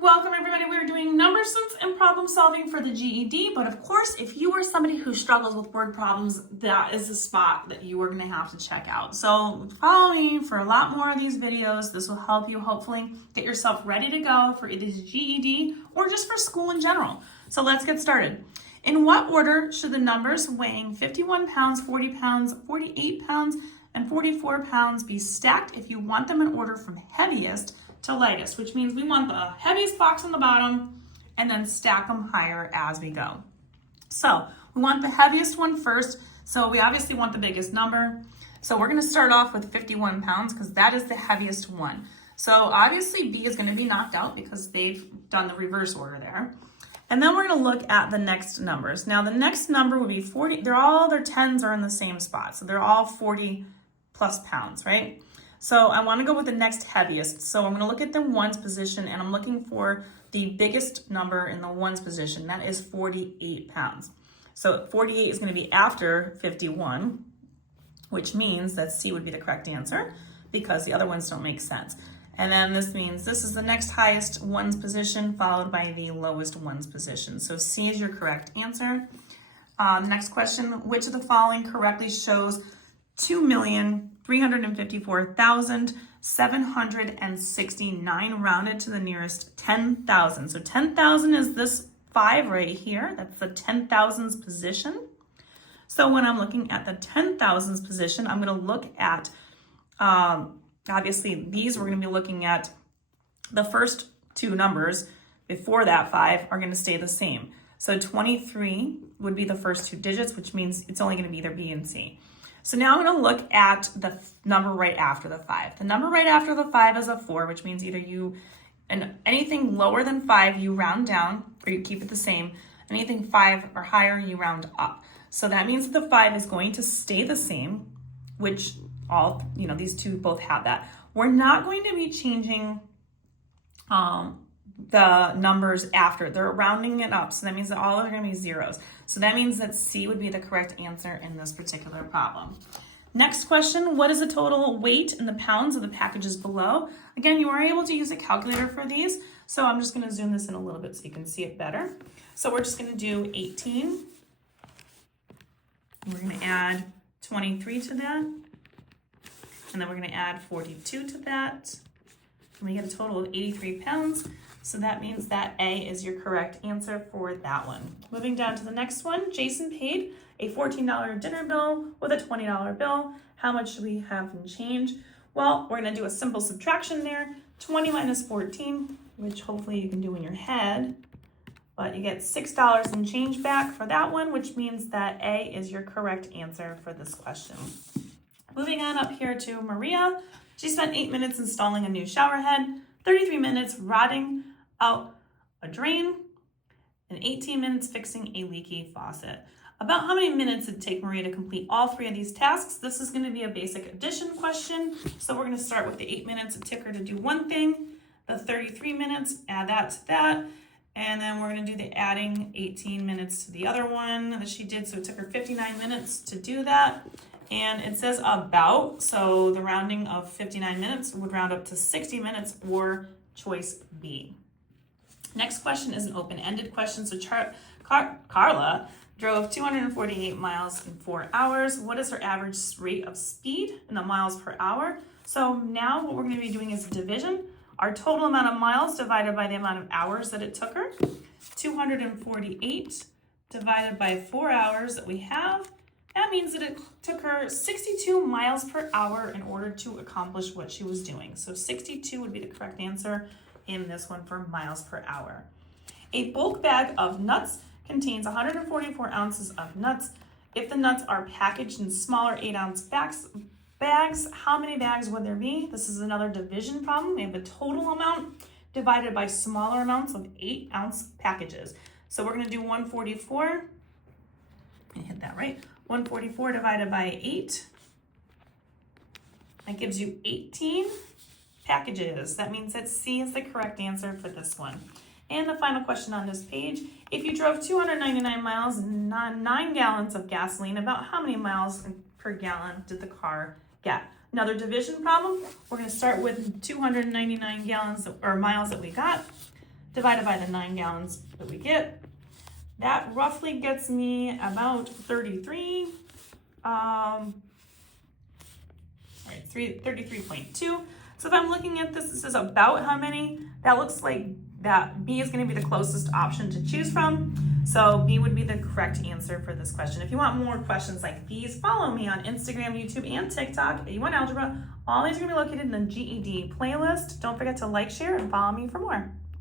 Welcome everybody. We're doing number sense and problem solving for the GED, but of course, if you are somebody who struggles with word problems, that is the spot that you are going to have to check out. So follow me for a lot more of these videos. This will help you hopefully get yourself ready to go for either the GED or just for school in general. So let's get started. In what order should the numbers weighing 51 pounds, 40 pounds, 48 pounds, and 44 pounds be stacked if you want them in order from heaviest to lightest, which means we want the heaviest box on the bottom and then stack them higher as we go. So we want the heaviest one first. So we obviously want the biggest number. So we're going to start off with 51 pounds because that is the heaviest one. So obviously B is going to be knocked out because they've done the reverse order there. And then we're going to look at the next numbers. Now the next number would be 40. All their 10s are in the same spot. So they're all 40 plus pounds, right? So I want to go with the next heaviest. So I'm going to look at the ones position and I'm looking for the biggest number in the ones position. That is 48 pounds. So 48 is going to be after 51, which means that C would be the correct answer because the other ones don't make sense. And then this means this is the next highest ones position followed by the lowest ones position. So C is your correct answer. Next question, which of the following correctly shows 2,354,769 rounded to the nearest 10,000. So 10,000 is this 5 right here. That's the 10,000s position. So when I'm looking at the 10,000s position, I'm going to look at, obviously these we're going to be looking at the first two numbers before that 5 are going to stay the same. So 23 would be the first two digits, which means it's only going to be either B and C. So now I'm going to look at the number right after the 5. The number right after the 5 is a 4, which means either anything lower than 5, you round down or you keep it the same. Anything 5 or higher, you round up. So that means that the 5 is going to stay the same, which these two both have that. We're not going to be changing the numbers after. They're rounding it up. So that means that all are going to be zeros. So that means that C would be the correct answer in this particular problem. Next question, what is the total weight in the pounds of the packages below? Again, you are able to use a calculator for these. So I'm just going to zoom this in a little bit so you can see it better. So we're just going to do 18. We're going to add 23 to that. And then we're going to add 42 to that. And we get a total of 83 pounds. So that means that A is your correct answer for that one. Moving down to the next one, Jason paid a $14 dinner bill with a $20 bill. How much do we have in change? Well, we're going to do a simple subtraction there. 20 minus 14, which hopefully you can do in your head. But you get $6 in change back for that one, which means that A is your correct answer for this question. Moving on up here to Maria. She spent 8 minutes installing a new shower head, 33 minutes rotting out a drain, and 18 minutes fixing a leaky faucet. About how many minutes did it take Maria to complete all 3 of these tasks? This is going to be a basic addition question. So we're going to start with the 8 minutes it took her to do one thing, the 33 minutes, add that to that, and then we're going to do the adding 18 minutes to the other one that she did. So it took her 59 minutes to do that. And it says about, so the rounding of 59 minutes would round up to 60 minutes or choice B. Next question is an open-ended question. So Carla drove 248 miles in 4 hours. What is her average rate of speed in the miles per hour? So now what we're going to be doing is division. Our total amount of miles divided by the amount of hours that it took her. 248 divided by 4 hours that we have. That means that it took her 62 miles per hour in order to accomplish what she was doing. So 62 would be the correct answer in this one for miles per hour. A bulk bag of nuts contains 144 ounces of nuts. If the nuts are packaged in smaller 8-ounce bags, how many bags would there be? This is another division problem. We have the total amount divided by smaller amounts of 8-ounce packages. So we're going to do 144. I hit that right. 144 divided by 8. That gives you 18 packages. That means that C is the correct answer for this one. And the final question on this page, if you drove 299 miles and 9 gallons of gasoline, about how many miles per gallon did the car get? Another division problem. We're going to start with 299 gallons or miles that we got. divided by the 9 gallons that we get. That roughly gets me about 33. All right, 33.2. So if I'm looking at this is about how many. That looks like that B is going to be the closest option to choose from. So B would be the correct answer for this question. If you want more questions like these, follow me on Instagram, YouTube, and TikTok, A1 Algebra. All these are going to be located in the GED playlist. Don't forget to like, share, and follow me for more.